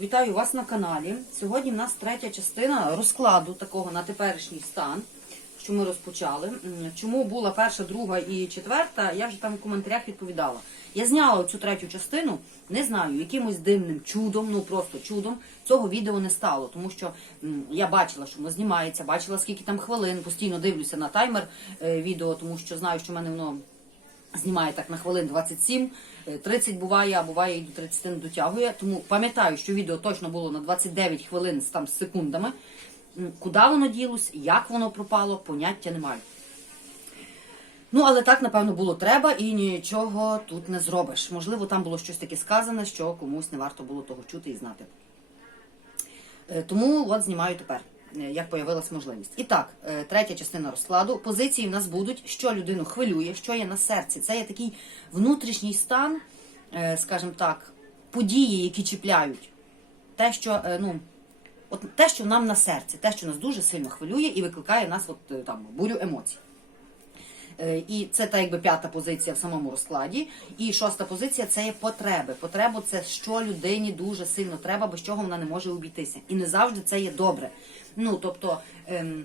Вітаю вас на каналі. Сьогодні в нас третя частина розкладу такого на теперішній стан, що ми розпочали. Чому була перша, друга і четверта, я вже там в коментарях відповідала. Я зняла цю третю частину, не знаю, якимось дивним чудом, ну просто чудом, цього відео не стало, тому що я бачила, що воно знімається, бачила, скільки там хвилин, постійно дивлюся на таймер е, відео, тому що знаю, що в мене воно знімає так на хвилин 27, е, 30 буває, а буває і до 30 не дотягує. Тому пам'ятаю, що відео точно було на 29 хвилин там з секундами. Куди воно ділось, як воно пропало, поняття не маю. Ну, але так, напевно, було треба і нічого тут не зробиш. Можливо, там було щось таке сказане, що комусь не варто було того чути і знати. Е, Тому от знімаю тепер, е, як появилась можливість. І так, е, третя частина розкладу. Позиції в нас будуть, що людину хвилює, що є на серці. Це є такий внутрішній стан, е, скажімо так, події, які чіпляють. Те, що, е, ну, от те, що нам на серці, те, що нас дуже сильно хвилює і викликає нас от, е, там, бурю емоцій. Е, І це та якби п'ята позиція в самому розкладі. І шоста позиція це є потреби. Потреба це що людині дуже сильно треба, без чого вона не може обійтися. І не завжди це є добре. Ну тобто. Ем,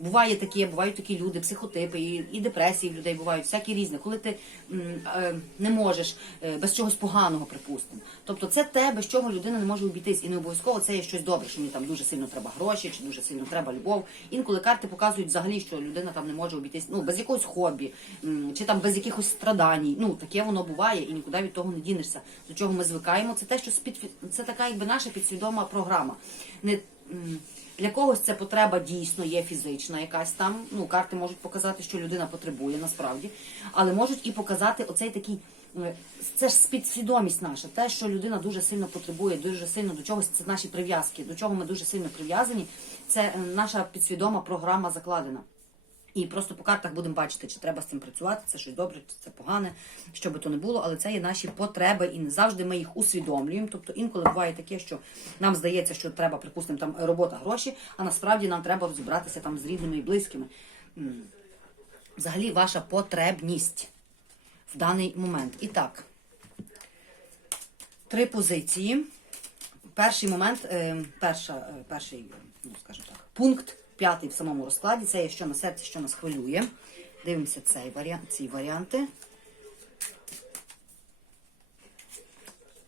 Буває такі, бувають такі люди, психотипи, і, і депресії в людей бувають, всякі різні, коли ти м, е, не можеш е, без чогось поганого, припустимо. Тобто це те, без чого людина не може обійтись. І не обов'язково це є щось добре, що мені там дуже сильно треба гроші, чи дуже сильно треба любов. Інколи карти показують взагалі, що людина там не може обійтись ну, без якогось хобі, м, чи там без якихось страдань. Ну, таке воно буває і нікуди від того не дінешся. До чого ми звикаємо, це те, що спід... це така якби наша підсвідома програма. Не, м, для когось це потреба дійсно є фізична, якась там. Ну, карти можуть показати, що людина потребує насправді, але можуть і показати оцей такий. е, Це ж підсвідомість наша, те, що людина дуже сильно потребує, дуже сильно до чогось це наші прив'язки, до чого ми дуже сильно прив'язані. Це е, наша підсвідома програма закладена. І просто по картах будемо бачити, чи треба з цим працювати, це щось добре, чи це погане, що би то не було, але це є наші потреби, і не завжди ми їх усвідомлюємо. Тобто інколи буває таке, що нам здається, що треба, припустимо, там робота, гроші, а насправді нам треба розібратися там з рідними і близькими. Взагалі, ваша потребність в даний момент. І так, три позиції. Перший момент, е, перша, е, перший, ну скажімо так, пункт п'ятий в самому розкладі. Це є що на серці, що нас хвилює. Дивимося цей варіант, ці варіанти.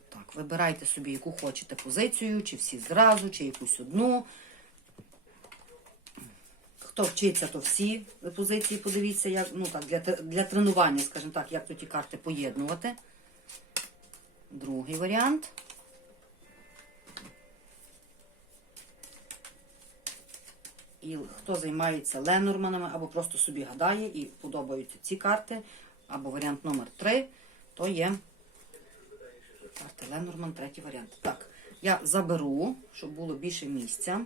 Так, вибирайте собі, яку хочете позицію, чи всі зразу, чи якусь одну. Хто вчиться, то всі позиції подивіться, як, ну так, для, для тренування, скажімо так, як то ті карти поєднувати. Другий варіант. І хто займається ленорманами або просто собі гадає і подобаються ці карти, або варіант номер 3, то є карти Ленорман, третій варіант. Так, я заберу, щоб було більше місця.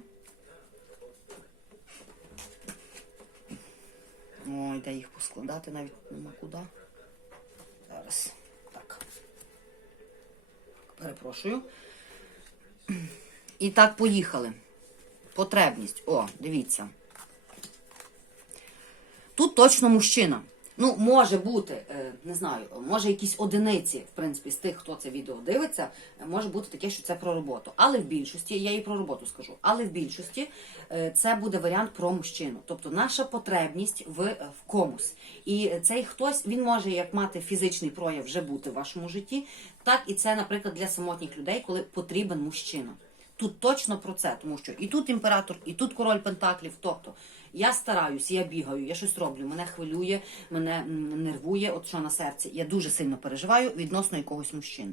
Ой, де їх поскладати, навіть нема куди. Зараз. Так. Перепрошую. І так, поїхали. Потребність. О, дивіться. Тут точно мужчина. Ну, може бути, е, не знаю, може якісь одиниці, в принципі, з тих, хто це відео дивиться, е, може бути таке, що це про роботу. Але в більшості, я і про роботу скажу, але в більшості е, це буде варіант про мужчину. Тобто наша потребність в, в комусь. І цей хтось, він може як мати фізичний прояв вже бути в вашому житті, так і це, наприклад, для самотніх людей, коли потрібен мужчина. Тут точно про це, тому що і тут імператор, і тут король Пентаклів. Тобто я стараюсь, я бігаю, я щось роблю, мене хвилює, мене нервує, от що на серці. Я дуже сильно переживаю відносно якогось мужчини.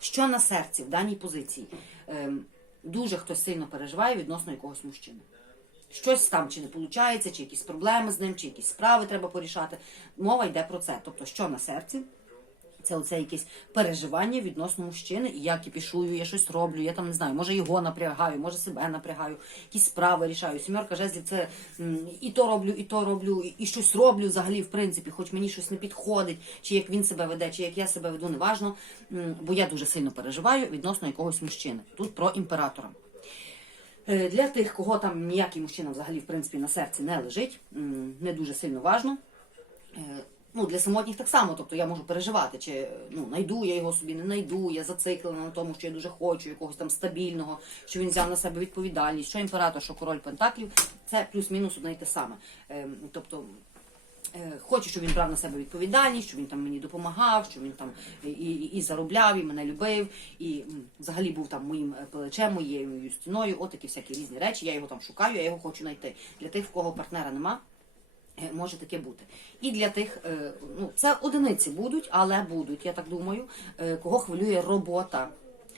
Що на серці в даній позиції? Ем, дуже хтось сильно переживає відносно якогось мужчини. Щось там чи не виходить, чи якісь проблеми з ним, чи якісь справи треба порішати. Мова йде про це. Тобто, що на серці? Це оце якесь переживання відносно мужчини, і я кипішую, я щось роблю, я там не знаю, може його напрягаю, може себе напрягаю, якісь справи рішаю. Сімерка жезлів це і то роблю, і то роблю, і, щось роблю взагалі, в принципі, хоч мені щось не підходить, чи як він себе веде, чи як я себе веду, неважно. Бо я дуже сильно переживаю відносно якогось мужчини. Тут про імператора. Е, Для тих, кого там ніякий мужчина взагалі в принципі на серці не лежить, не дуже сильно важно. Ну, для самотніх так само, тобто я можу переживати, чи ну, найду я його собі, не найду, я зациклена на тому, що я дуже хочу якогось там стабільного, що він взяв на себе відповідальність, що імператор, що король Пентаклів, це плюс-мінус одне й те саме. Ем, тобто Е, Хочу, щоб він брав на себе відповідальність, щоб він там мені допомагав, щоб він там і, і, і заробляв, і мене любив, і взагалі був там моїм е, плечем, моєю стіною. От такі всякі різні речі. Я його там шукаю, я його хочу знайти. Для тих, в кого партнера нема. Е, Може таке бути. І для тих, е, ну це одиниці будуть, але будуть, я так думаю, е, кого хвилює робота.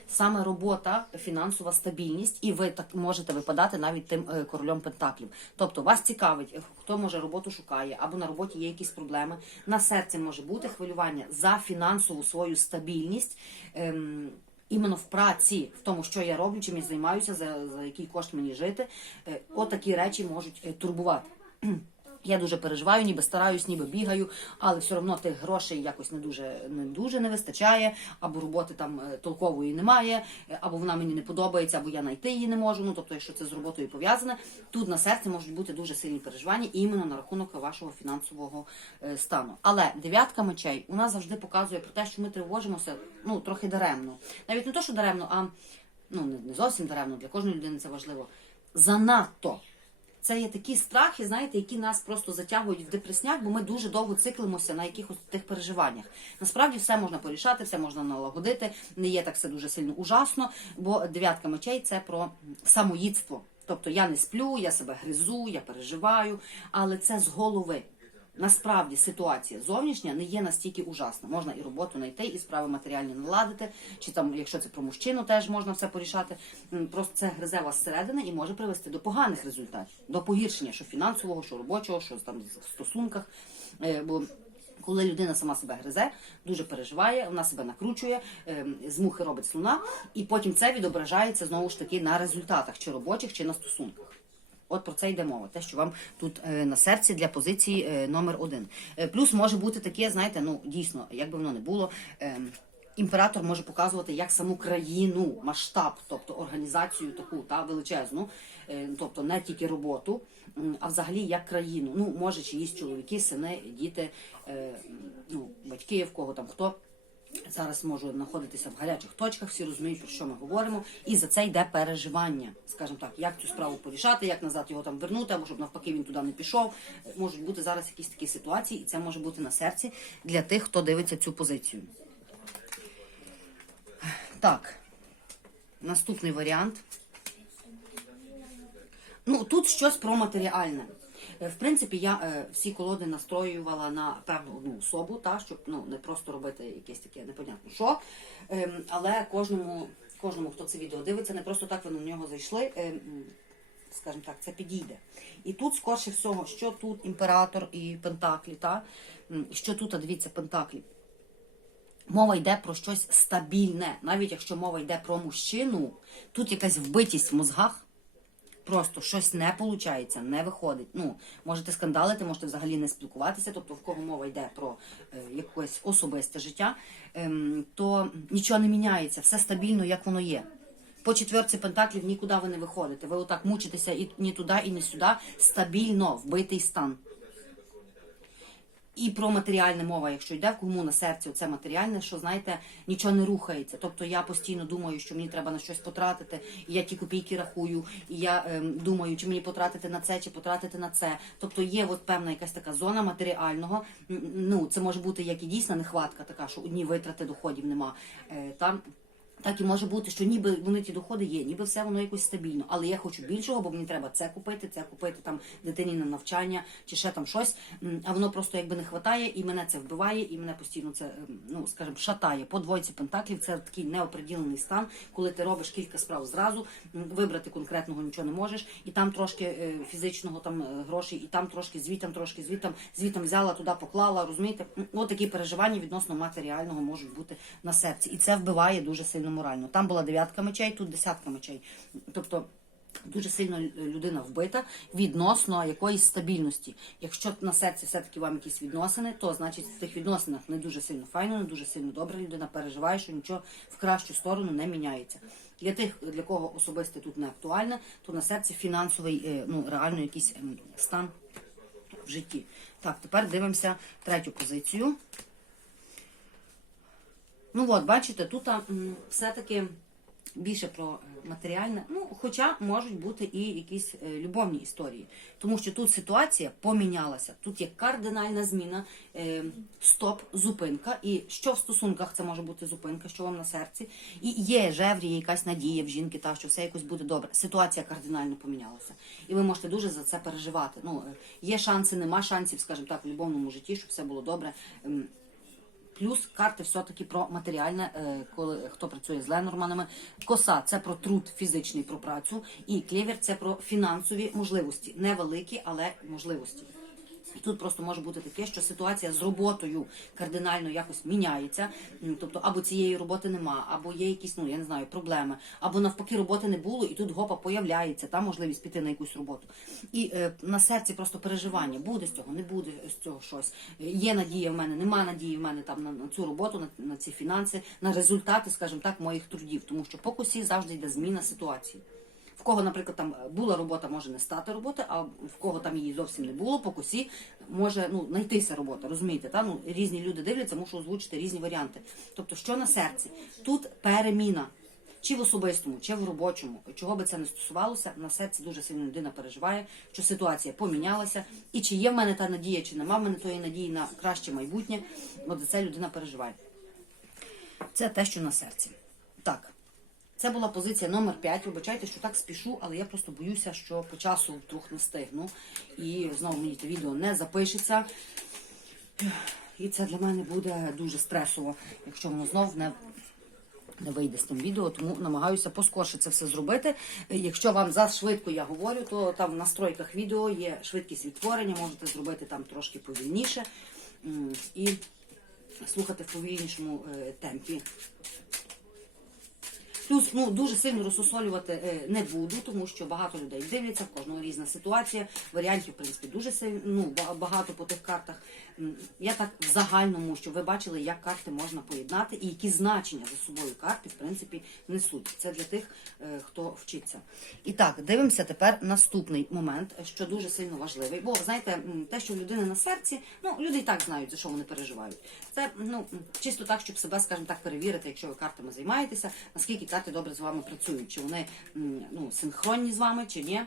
Саме робота, фінансова стабільність, і ви так можете випадати навіть тим королем пентаклів. Тобто вас цікавить, хто може роботу шукає, або на роботі є якісь проблеми. На серці може бути хвилювання за фінансову свою стабільність. Ем, Іменно в праці, в тому, що я роблю, чим я займаюся, за, за який кошт мені жити, е, отакі речі можуть турбувати. Я дуже переживаю, ніби стараюсь, ніби бігаю, але все одно тих грошей якось не дуже не дуже не вистачає, або роботи там е, толкової немає, е, або вона мені не подобається, або я знайти її не можу. Ну тобто, якщо це з роботою пов'язане, тут на серці можуть бути дуже сильні переживання іменно на рахунок вашого фінансового е, стану. Але дев'ятка мечей у нас завжди показує про те, що ми тривожимося ну трохи даремно. Навіть не то, що даремно, а ну не- не зовсім даремно для кожної людини це важливо. Занадто. Це є такі страхи, знаєте, які нас просто затягують в депресняк, бо ми дуже довго циклимося на якихось тих переживаннях. Насправді все можна порішати, все можна налагодити. Не є так все дуже сильно ужасно, бо дев'ятка мечей це про самоїдство. Тобто я не сплю, я себе гризу, я переживаю, але це з голови. Насправді ситуація зовнішня не є настільки ужасна. Можна і роботу знайти, і справи матеріальні наладити, чи там, якщо це про мужчину, теж можна все порішати. Просто це гризе вас зсередини і може привести до поганих результатів, до погіршення, що фінансового, що робочого, що там в стосунках. Е, Бо коли людина сама себе гризе, дуже переживає, вона себе накручує, ем, з мухи робить слона, і потім це відображається знову ж таки на результатах, чи робочих, чи на стосунках. От про це йде мова, те, що вам тут е, на серці для позиції е, номер один. Е, плюс може бути таке, знаєте, ну дійсно, як би воно не було. Е, Імператор може показувати як саму країну, масштаб, тобто організацію таку та величезну, тобто не тільки роботу, а взагалі як країну. Ну, може чиїсь чоловіки, сини, діти, ну, батьки, в кого там хто зараз можу знаходитися в гарячих точках, всі розуміють, про що ми говоримо, і за це йде переживання, скажімо так, як цю справу порішати, як назад його там вернути, або щоб навпаки він туди не пішов. Можуть бути зараз якісь такі ситуації, і це може бути на серці для тих, хто дивиться цю позицію. Так, наступний варіант. Ну, тут щось про матеріальне. Е, В принципі, я е, всі колоди настроювала на певну одну особу, та, щоб ну, не просто робити якесь таке непонятно що. Ем, але кожному, кожному, хто це відео дивиться, не просто так ви на нього зайшли. ем, скажімо так, це підійде. І тут, скорше всього, що тут імператор і Пентаклі, та? Що тут, а дивіться, Пентаклі. Мова йде про щось стабільне. Навіть якщо мова йде про мужчину, тут якась вбитість в мозгах. Просто щось не виходить, не виходить. Ну, можете скандалити, можете взагалі не спілкуватися, тобто в кого мова йде про е, якесь особисте життя, е, то нічого не міняється, все стабільно, як воно є. По четверці пентаклів нікуди ви не виходите. Ви отак мучитеся і ні туди, і не сюди. Стабільно вбитий стан. І про матеріальне мова, якщо йде кому на серці, це матеріальне, що знаєте, нічого не рухається. Тобто я постійно думаю, що мені треба на щось потратити, і я ті копійки рахую, і я ем, думаю, чи мені потратити на це, чи потратити на це. Тобто є от певна якась така зона матеріального. Ну це може бути як і дійсна нехватка, така що одні витрати доходів нема. Е, там так і може бути, що ніби вони ті доходи є, ніби все воно якось стабільно. Але я хочу більшого, бо мені треба це купити, це купити там дитині на навчання чи ще там щось. А воно просто якби не хватає, і мене це вбиває, і мене постійно це ем, ну скажімо, шатає. По двойці пентаклів це такий неоприділений стан, коли ти робиш кілька справ зразу, вибрати конкретного нічого не можеш, і там трошки е, фізичного там е, грошей, і там трошки звітам, трошки звітам, звітам взяла туди, поклала. Розумієте? От такі переживання відносно матеріального можуть бути на серці, і це вбиває дуже сильно морально. Там була дев'ятка мечей, тут десятка мечей. Тобто. Дуже сильно людина вбита відносно якоїсь стабільності. Якщо на серці все-таки вам якісь відносини, то значить в тих відносинах не дуже сильно файно, не дуже сильно добре. Людина переживає, що нічого в кращу сторону не міняється. Для тих, для кого особисте тут не актуальне, то на серці фінансовий, е, ну реально якийсь ем, стан в житті. Так, тепер дивимося третю позицію. Ну от, бачите, тут все-таки більше про матеріальне. Ну, хоча можуть бути і якісь е, любовні історії. Тому що тут ситуація помінялася. Тут є кардинальна зміна, е, стоп, зупинка. І що в стосунках це може бути зупинка, що вам на серці. І є жеврі, якась надія в жінки, та що все якось буде добре. Ситуація кардинально помінялася. І ви можете дуже за це переживати. Ну, е, є шанси, нема шансів, скажімо так, в любовному житті, щоб все було добре. Плюс карти все-таки про матеріальне, е, коли хто працює з ленорманами. Коса це про труд фізичний, про працю, і клєвір це про фінансові можливості. Невеликі, але можливості. І тут просто може бути таке, що ситуація з роботою кардинально якось міняється. Тобто, або цієї роботи нема, або є якісь, ну я не знаю, проблеми, або навпаки роботи не було, і тут гопа появляється та можливість піти на якусь роботу. І е, на серці просто переживання: буде з цього, не буде з цього щось. Є надія в мене, нема надії в мене там на, на цю роботу, на, на ці фінанси, на результати, скажімо так, моїх трудів. Тому що по завжди йде зміна ситуації. Кого, наприклад, там була робота, може не стати роботи, а в кого там її зовсім не було, по косі може ну знайтися робота. Розумієте, та ну різні люди дивляться, мушу озвучити різні варіанти. Тобто, що на серці? Тут переміна. Чи в особистому, чи в робочому, чого би це не стосувалося, на серці дуже сильно людина переживає, що ситуація помінялася, і чи є в мене та надія, чи нема в мене тої надії на краще майбутнє. От за це людина переживає. Це те, що на серці. Так. Це була позиція номер 5. Вибачайте, що так спішу, але я просто боюся, що по часу вдруг не встигну. І знову мені те відео не запишеться. І це для мене буде дуже стресово, якщо воно знов не, не вийде з тим відео, тому намагаюся поскорше це все зробити. Якщо вам зашвидко я говорю, то там в настройках відео є швидкість відтворення, можете зробити там трошки повільніше і слухати в повільнішому е, темпі. Плюс ну дуже сильно розсосолювати е, не буду, тому що багато людей дивляться, в кожного різна ситуація. Варіантів, в принципі, дуже сильно ну, багато по тих картах. Я так в загальному, щоб ви бачили, як карти можна поєднати і які значення за собою карти, в принципі, несуть. Це для тих, е, хто вчиться. І так, дивимося тепер наступний момент, що дуже сильно важливий. Бо знаєте, те, що в людини на серці, ну люди і так знають, за що вони переживають. Це ну чисто так, щоб себе, скажімо так, перевірити, якщо ви картами займаєтеся, наскільки карти добре з вами працюють, чи вони ну, синхронні з вами, чи ні.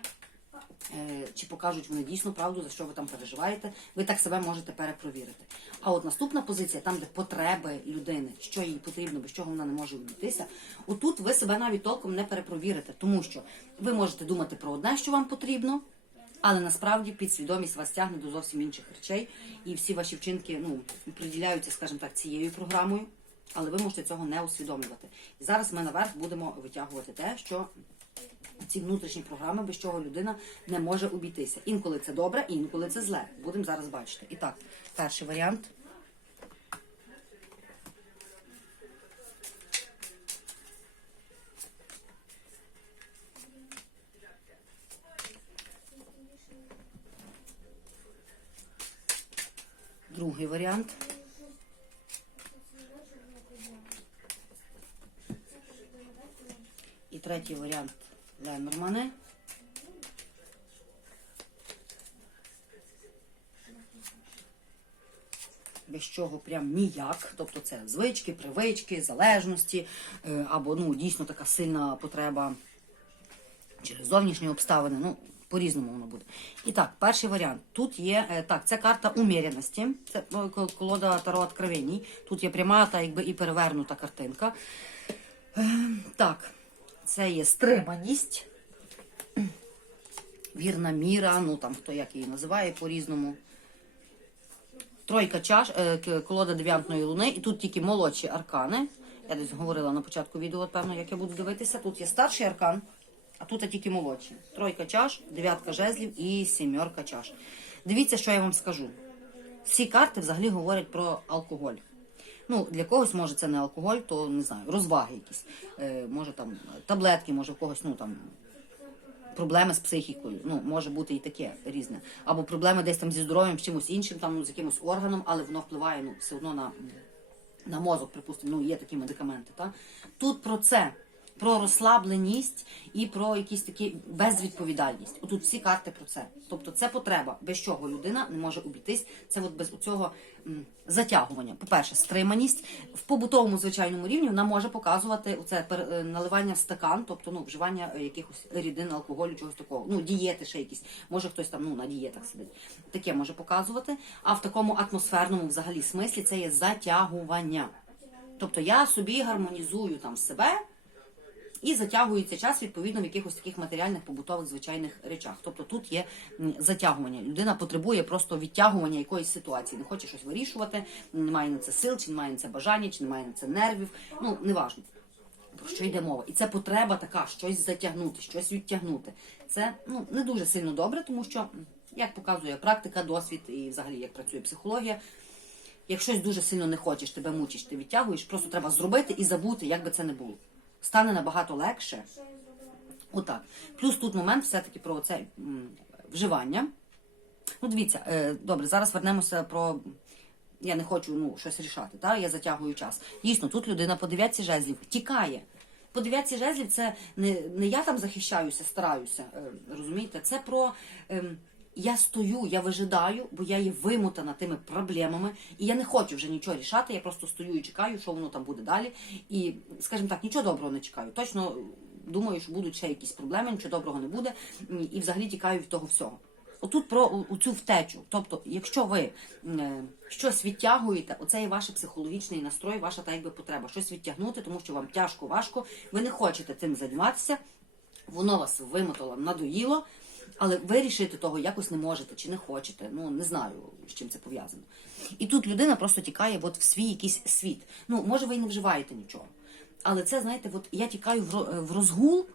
Е, Чи покажуть вони дійсно правду, за що ви там переживаєте, ви так себе можете перепровірити. А от наступна позиція, там, де потреби людини, що їй потрібно, без чого вона не може обійтися, отут ви себе навіть толком не перепровірите, тому що ви можете думати про одне, що вам потрібно, але насправді підсвідомість вас тягне до зовсім інших речей, і всі ваші вчинки ну, приділяються, скажімо так, цією програмою, але ви можете цього не усвідомлювати. І зараз ми наверх будемо витягувати те, що ці внутрішні програми, без чого людина не може обійтися. Інколи це добре, інколи це зле. Будемо зараз бачити. І так, перший варіант. Другий варіант. І третій варіант Ленормани. Без чого прям ніяк. Тобто це звички, привички, залежності, е, або ну, дійсно така сильна потреба через зовнішні обставини. Ну, по-різному воно буде. І так, перший варіант. Тут є е, так, це карта уміряності. Це ну, колода Таро Откровеній. Тут є пряма та якби і перевернута картинка. Е, Так, це є стриманість, вірна міра, ну там хто як її називає по-різному. Тройка чаш, е, колода дев'ятної луни, і тут тільки молодші аркани. Я десь говорила на початку відео, певно, як я буду дивитися. Тут є старший аркан, а тут тільки молодші. Тройка чаш, дев'ятка жезлів і сімерка чаш. Дивіться, що я вам скажу. Всі карти взагалі говорять про алкоголь. Ну, для когось може це не алкоголь, то не знаю, розваги якісь. Е, може там таблетки, може в когось, ну там проблеми з психікою. Ну, може бути і таке різне. Або проблеми десь там зі здоров'ям, з чимось іншим, там з якимось органом, але воно впливає ну, все одно на, на мозок, припустимо, ну, є такі медикаменти. Та? Тут про це. Про розслабленість і про якісь такі безвідповідальність. Отут всі карти про це. Тобто це потреба, без чого людина не може обійтись. Це от без цього затягування. По-перше, стриманість в побутовому звичайному рівні вона може показувати це наливання в стакан, тобто ну вживання е, якихось рідин, алкоголю, чогось такого. Ну, дієти ще якісь. Може хтось там ну на дієтах сидить. Таке може показувати. А в такому атмосферному взагалі смислі це є затягування. Тобто я собі гармонізую там себе і затягується час відповідно в якихось таких матеріальних побутових звичайних речах. Тобто тут є затягування. Людина потребує просто відтягування якоїсь ситуації, не хоче щось вирішувати, немає на це сил, чи немає на це бажання, чи немає на це нервів. Ну неважно. Про що йде мова? І це потреба така, щось затягнути, щось відтягнути. Це ну не дуже сильно добре, тому що, як показує практика, досвід і взагалі як працює психологія. Як щось дуже сильно не хочеш, тебе мучиш, ти відтягуєш, просто треба зробити і забути, як би це не було. Стане набагато легше. Отак. Плюс тут момент все-таки про це вживання. Ну, дивіться, е, добре, зараз вернемося про. Я не хочу ну, щось рішати, та? я затягую час. Дійсно, тут людина по дев'ятці жезлів тікає. По дев'ятці жезлів це не, не я там захищаюся, стараюся. е, розумієте? Це про. ем, я стою, я вижидаю, бо я є вимотана тими проблемами, і я не хочу вже нічого рішати. Я просто стою і чекаю, що воно там буде далі. І, скажімо так, нічого доброго не чекаю. Точно думаю, що будуть ще якісь проблеми, нічого доброго не буде, і взагалі тікаю від того всього. Отут про цю втечу. Тобто, якщо ви е, щось відтягуєте, оце є ваш психологічний настрой, ваша та якби потреба. Щось відтягнути, тому що вам тяжко, важко, ви не хочете цим займатися, воно вас вимотало, надоїло, але ви рішити того якось не можете чи не хочете. Ну не знаю, з чим це пов'язано. І тут людина просто тікає от в свій якийсь світ. Ну, може, ви і не вживаєте нічого. Але це, знаєте, от я тікаю в розгул.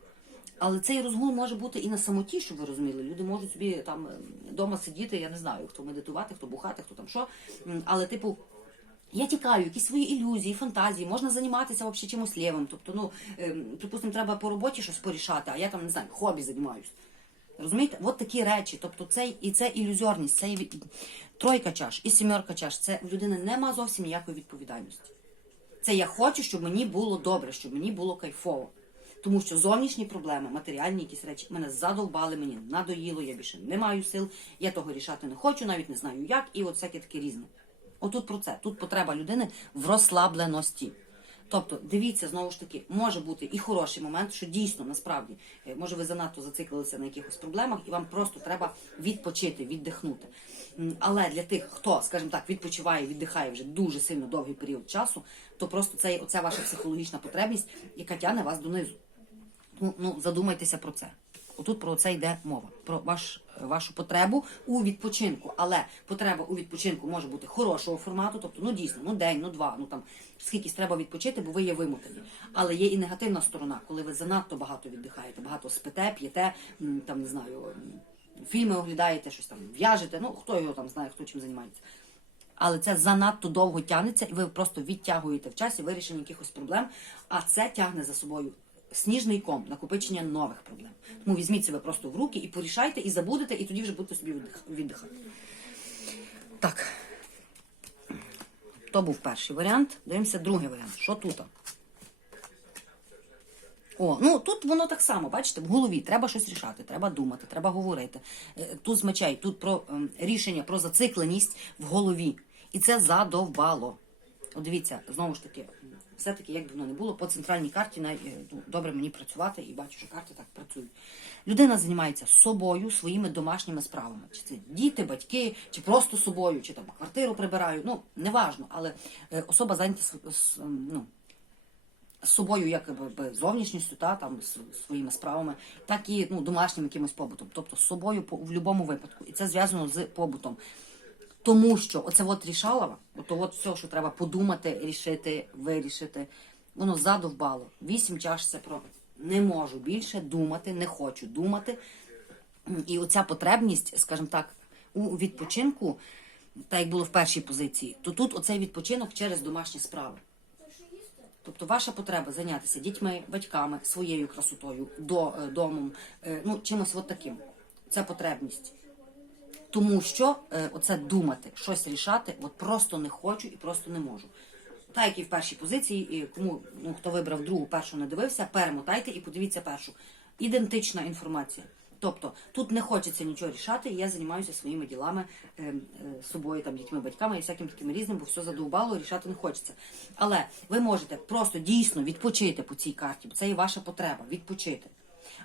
Але цей розгул може бути і на самоті, щоб ви розуміли. Люди можуть собі там вдома сидіти, я не знаю, хто медитувати, хто бухати, хто там що. Але, типу, я тікаю, якісь свої ілюзії, фантазії, можна займатися взагалі чимось лівим. Тобто, ну, ем, припустимо, треба по роботі щось порішати, а я там не знаю, хобі займаюся. Розумієте? От такі речі. Тобто це і це ілюзорність, це і тройка чаш, і сімерка чаш. Це в людини нема зовсім ніякої відповідальності. Це я хочу, щоб мені було добре, щоб мені було кайфово. Тому що зовнішні проблеми, матеріальні якісь речі, мене задовбали, мені надоїло, я більше не маю сил, я того рішати не хочу, навіть не знаю як, і от всяке таке різне. Отут про це. Тут потреба людини в розслабленості. Тобто, дивіться, знову ж таки, може бути і хороший момент, що дійсно насправді, е, може ви занадто зациклилися на якихось проблемах, і вам просто треба відпочити, віддихнути. Але для тих, хто, скажімо так, відпочиває, віддихає вже дуже сильно довгий період часу, то просто це оця ваша психологічна потребність, яка тягне вас донизу. Ну, ну задумайтеся про це. Отут про це йде мова, про ваш, вашу потребу у відпочинку. Але потреба у відпочинку може бути хорошого формату, тобто ну дійсно, ну день, ну два, ну там скількись треба відпочити, бо ви є вимотані. Але є і негативна сторона, коли ви занадто багато віддихаєте, багато спите, п'єте, там не знаю, фільми оглядаєте, щось там в'яжете. Ну хто його там знає, хто чим займається. Але це занадто довго тягнеться, і ви просто відтягуєте в часі вирішення якихось проблем, а це тягне за собою сніжний ком, накопичення нових проблем. Тому візьміть себе просто в руки і порішайте, і забудете, і тоді вже будете собі віддихати. Так. То був перший варіант. Дивимося другий варіант. Що тут? О, ну тут воно так само, бачите, в голові треба щось рішати, треба думати, треба говорити. Е, Тут з мечей, тут про ем, рішення, про зацикленість в голові. І це задовбало. От дивіться, знову ж таки, все-таки, як би воно не було, по центральній карті е, ну, добре мені працювати і бачу, що карти так працюють. Людина займається собою, своїми домашніми справами. Чи це діти, батьки, чи просто собою, чи там квартиру прибираю. Ну, неважно, але е, особа зайнята ну, собою, як би, зовнішністю, та там своїми справами, так і ну, домашнім якимось побутом. Тобто з собою в будь-якому випадку. І це зв'язано з побутом. Тому що оце от рішалово, ото от все, що треба подумати, рішити, вирішити, воно задовбало. Вісім чаш це про не можу більше думати, не хочу думати. І оця потребність, скажімо так, у відпочинку, так як було в першій позиції, то тут оцей відпочинок через домашні справи. Тобто ваша потреба зайнятися дітьми, батьками, своєю красотою, е, домом, е, ну, чимось от таким. Це потребність. Тому що е, оце думати, щось рішати, от просто не хочу і просто не можу. Та, і в першій позиції, і кому ну, хто вибрав другу, першу не дивився, перемотайте і подивіться першу. Ідентична інформація. Тобто тут не хочеться нічого рішати, і я займаюся своїми ділами е, е, собою, там, дітьми, батьками і всяким таким різним, бо все задовбало, рішати не хочеться. Але ви можете просто дійсно відпочити по цій карті, бо це і ваша потреба відпочити.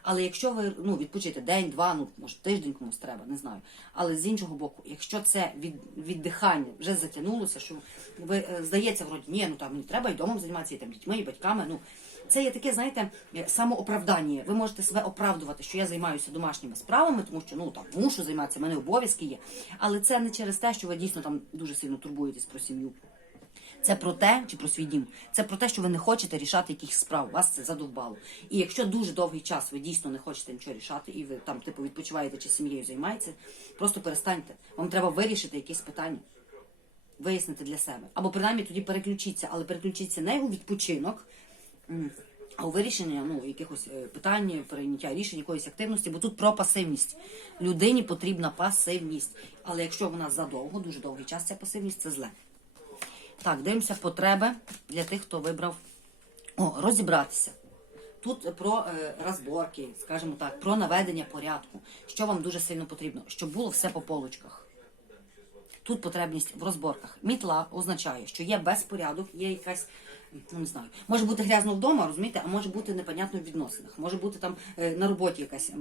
Але якщо ви ну, відпочите день, два, ну може тиждень комусь треба, не знаю. Але з іншого боку, якщо це від, віддихання вже затягнулося, що ви е, здається, вроді, ні, ну там не треба і домом займатися, і там дітьми, і батьками. Ну це є таке, знаєте, е, самооправдання. Ви можете себе оправдувати, що я займаюся домашніми справами, тому що ну там мушу займатися, в мене обов'язки є. Але це не через те, що ви дійсно там дуже сильно турбуєтесь про сім'ю. Це про те, чи про свій дім, це про те, що ви не хочете рішати якихось справ, вас це задовбало. І якщо дуже довгий час ви дійсно не хочете нічого рішати, і ви там, типу, відпочиваєте чи сім'єю займаєтеся, просто перестаньте. Вам треба вирішити якісь питання, вияснити для себе. Або принаймні тоді переключіться, але переключіться не у відпочинок, а у вирішення ну, якихось е, питань, прийняття рішень, якоїсь активності, бо тут про пасивність. Людині потрібна пасивність. Але якщо вона задовго, дуже довгий час, ця пасивність це зле. Так, дивимося потреби для тих, хто вибрав О, розібратися. Тут про е, розборки, скажімо так, про наведення порядку. Що вам дуже сильно потрібно, щоб було все по полочках. Тут потребність в розборках. Мітла означає, що є безпорядок, є якась. Ну, не знаю, може бути грязно вдома, розумієте, а може бути непонятно в відносинах, може бути там е, на роботі якась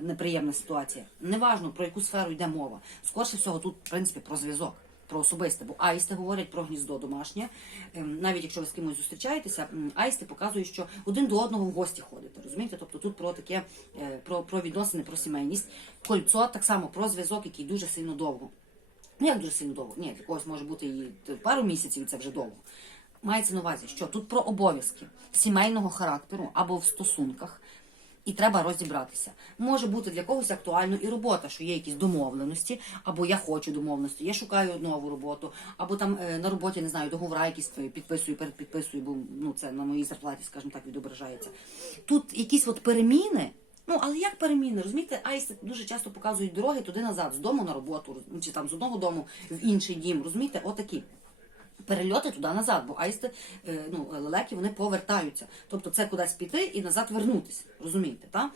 неприємна ситуація. Неважно про яку сферу йде мова. Скорше всього, тут, в принципі, про зв'язок, про особисте. Бо аїсти говорять про гніздо домашнє. Ем, Навіть якщо ви з кимось зустрічаєтеся, аїсти показують, що один до одного в гості ходите. Розумієте? Тобто тут про таке, е, про, про відносини, про сімейність. Кольцо так само про зв'язок, який дуже сильно довго. Ну, як дуже сильно довго? Ні, для когось може бути і пару місяців, і це вже довго. Мається на увазі, що тут про обов'язки сімейного характеру або в стосунках, і треба розібратися. Може бути для когось актуально і робота, що є якісь домовленості, або я хочу домовленості, я шукаю нову роботу, або там е, на роботі не знаю, договора якісь підписую, передпідписую, бо ну це на моїй зарплаті, скажімо так, відображається. Тут якісь от переміни. Ну, але як переміни? Розумієте, аїсти дуже часто показують дороги туди-назад, з дому на роботу, чи там з одного дому в інший дім. Розумієте, отакі. Перельоти туди-назад, бо аїсти, е, ну, лелеки, вони повертаються. Тобто це кудись піти і назад вернутися. Розумієте, так?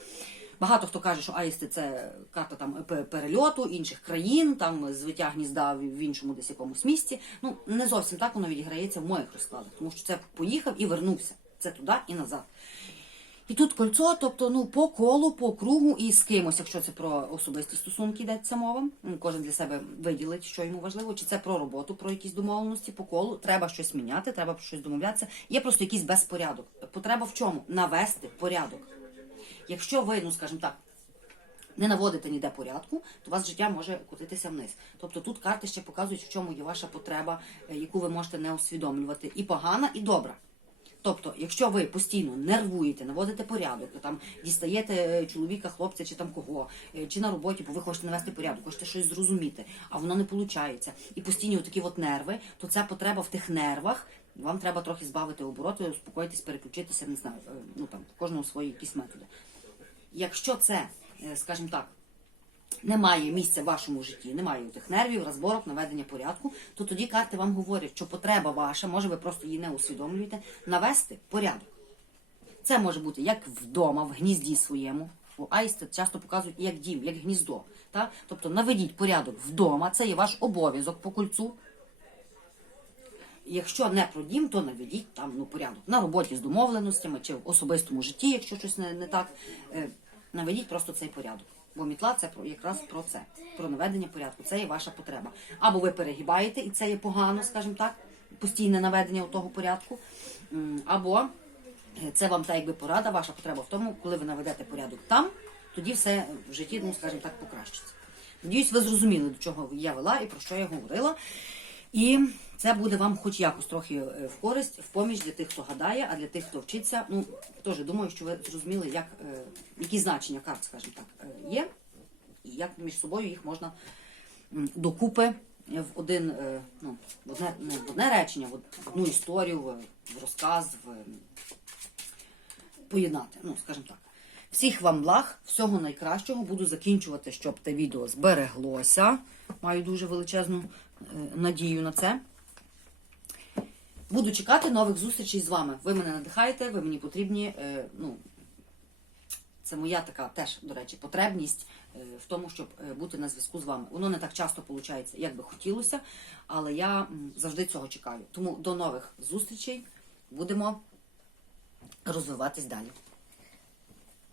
Багато хто каже, що аїсти це карта там перельоту інших країн, там звиття гнізда в іншому десь якомусь місці. Ну не зовсім так воно відіграється в моїх розкладах, тому що це поїхав і вернувся. Це туди і назад. І тут кольцо, тобто ну по колу, по кругу і з кимось, якщо це про особисті стосунки йдеться мова. Кожен для себе виділить, що йому важливо, чи це про роботу, про якісь домовленості по колу. Треба щось міняти, треба про щось домовлятися. Є просто якийсь безпорядок. Потреба в чому? Навести порядок. Якщо ви, ну скажімо так, не наводите ніде порядку, то у вас життя може котитися вниз. Тобто тут карти ще показують, в чому є ваша потреба, е, яку ви можете не усвідомлювати. І погана, і добра. Тобто, якщо ви постійно нервуєте, наводите порядок, там дістаєте е, чоловіка, хлопця чи там кого, е, чи на роботі, бо ви хочете навести порядок, хочете щось зрозуміти, а воно не виходить, і постійні такі от нерви, то ця потреба в тих нервах. Вам треба трохи збавити обороти, успокоїтись, переключитися, не знаю, е, ну там кожного свої якісь методи. Якщо це, скажімо так, немає місця в вашому житті, немає тих нервів, розборок, наведення порядку, то тоді карти вам говорять, що потреба ваша, може ви просто її не усвідомлюєте, навести порядок. Це може бути як вдома, в гнізді своєму. Аїсти часто показують як дім, як гніздо. Та? Тобто наведіть порядок вдома, це є ваш обов'язок по кульцу. Якщо не про дім, то наведіть там ну, порядок. На роботі з домовленостями чи в особистому житті, якщо щось не, не так, е, наведіть просто цей порядок. Бо мітла це якраз про це, про наведення порядку. Це є ваша потреба. Або ви перегибаєте, і це є погано, скажімо так, постійне наведення у того порядку, або е, це вам та якби порада, ваша потреба в тому, коли ви наведете порядок там, тоді все в житті, ну скажімо так, покращиться. Надіюсь, ви зрозуміли, до чого я вела і про що я говорила. І це буде вам хоч якось трохи е, в користь, в поміч для тих, хто гадає, а для тих, хто вчиться. Ну, теж думаю, що ви зрозуміли, як, е, які значення карт, скажімо так, е, є, і як між собою їх можна докупи в один, ну, в одне, не в одне речення, в одну історію, в, розказ, в поєднати, ну, скажімо так. Всіх вам благ, всього найкращого. Буду закінчувати, щоб те відео збереглося. Маю дуже величезну надію на це. Буду чекати нових зустрічей з вами. Ви мене надихаєте, ви мені потрібні. е, Ну, це моя така теж, до речі, потребність е, в тому, щоб е, бути на зв'язку з вами. Воно не так часто виходить, як би хотілося, але я завжди цього чекаю. Тому до нових зустрічей будемо розвиватись далі.